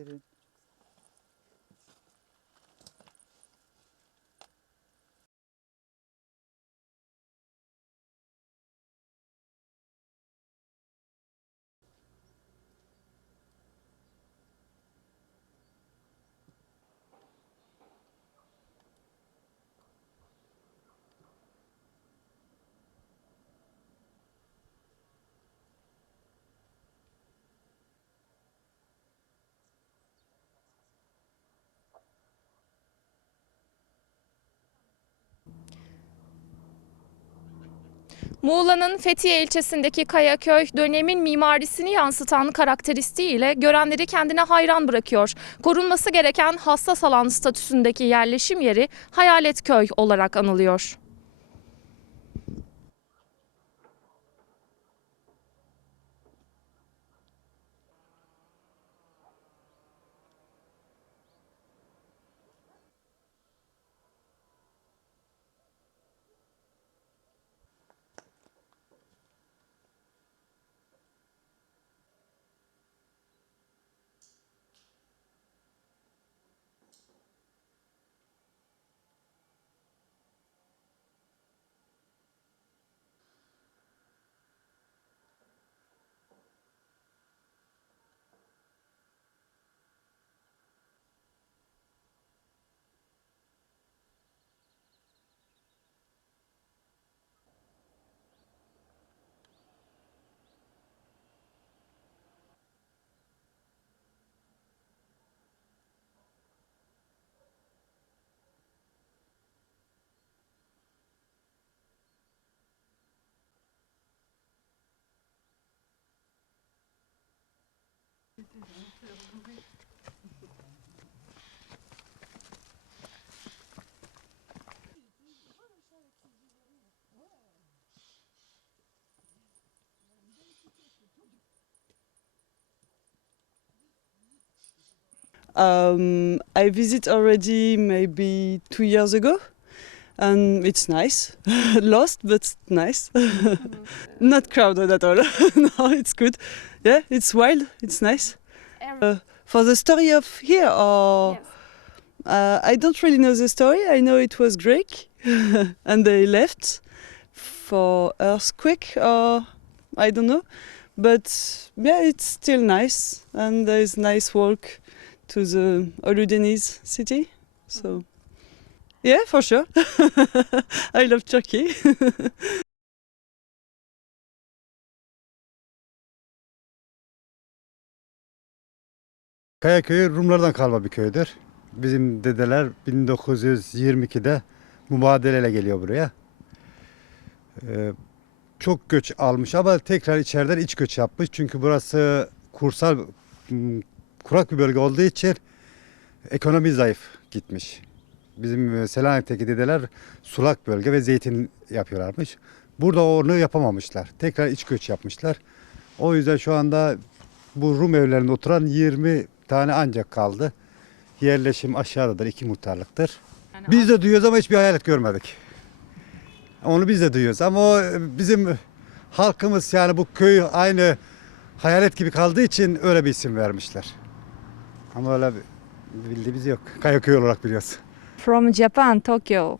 Didn't. Muğla'nın Fethiye ilçesindeki Kayaköy dönemin mimarisini yansıtan karakteristiğiyle görenleri kendine hayran bırakıyor. Korunması gereken hassas alan statüsündeki yerleşim yeri Hayalet Köy olarak anılıyor. Um, I visit already maybe two years ago, and it's nice. Lost, but nice. Not crowded at all. no, it's good. Yeah, it's wild. It's nice. Uh, for the story of here, or uh, I don't really know the story. I know it was Greek, and they left for earthquake, or I don't know. But yeah, it's still nice, and there is nice walk to the Oludeniz city. So, yeah, for sure. I love Turkey. Kayaköyü Rumlardan kalma bir köydür. Bizim dedeler 1922'de mübadeleyle geliyor buraya. Ee, çok göç almış ama tekrar içeriden iç göç yapmış. Çünkü burası kursal, m, kurak bir bölge olduğu için ekonomi zayıf gitmiş. Bizim e, Selanik'teki dedeler sulak bölge ve zeytin yapıyorlarmış. Burada onu yapamamışlar. Tekrar iç göç yapmışlar. O yüzden şu anda bu Rum evlerinde oturan 20 tane ancak kaldı. Yerleşim aşağıdadır, iki muhtarlıktır. Biz de duyuyoruz ama hiçbir hayalet görmedik. Onu biz de duyuyoruz ama o e, bizim halkımız yani bu köy aynı hayalet gibi kaldığı için öyle bir isim vermişler. Ama öyle bir bildiğimiz yok. Kayaköy olarak biliyoruz. from Japan, Tokyo.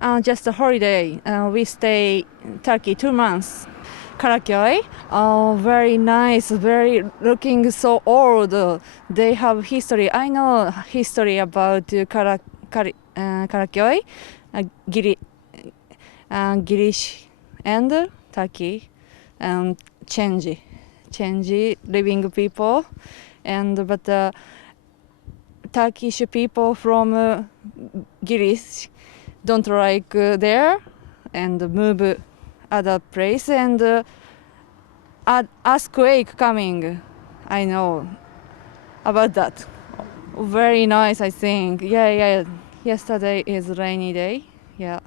Uh, just a holiday. Uh, we stay in Turkey two months. Karaköy, uh, very nice, very looking so old. They have history. I know history about Kara, Kar, uh, Karaköy, uh, Giri, uh, Girish and Turkey, um, change, change living people, and but. Uh, Turkish people from uh, don't like uh, there and move other place and uh, earth- earthquake coming. I know about that. Very nice, I think. Yeah, yeah. Yesterday is rainy day. Yeah.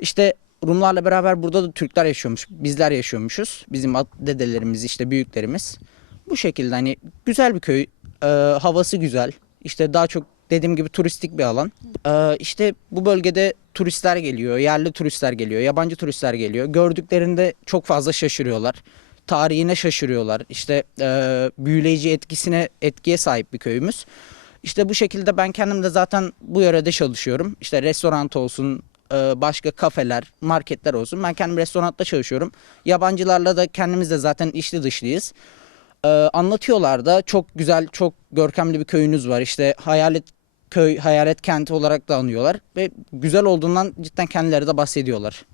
İşte Rumlarla beraber burada da Türkler yaşıyormuş. Bizler yaşıyormuşuz. Bizim dedelerimiz işte büyüklerimiz. Bu şekilde hani güzel bir köy. Ee, havası güzel. İşte daha çok dediğim gibi turistik bir alan. Ee, işte bu bölgede turistler geliyor, yerli turistler geliyor, yabancı turistler geliyor. Gördüklerinde çok fazla şaşırıyorlar. Tarihine şaşırıyorlar. İşte e, büyüleyici etkisine etkiye sahip bir köyümüz. İşte bu şekilde ben kendim de zaten bu yörede çalışıyorum. İşte restoran olsun, e, başka kafeler, marketler olsun. Ben kendim restoranda çalışıyorum. Yabancılarla da kendimiz de zaten içli dışlıyız. Ee, anlatıyorlar da çok güzel, çok görkemli bir köyünüz var. İşte hayalet köy, hayalet kenti olarak da anıyorlar ve güzel olduğundan cidden kendileri de bahsediyorlar.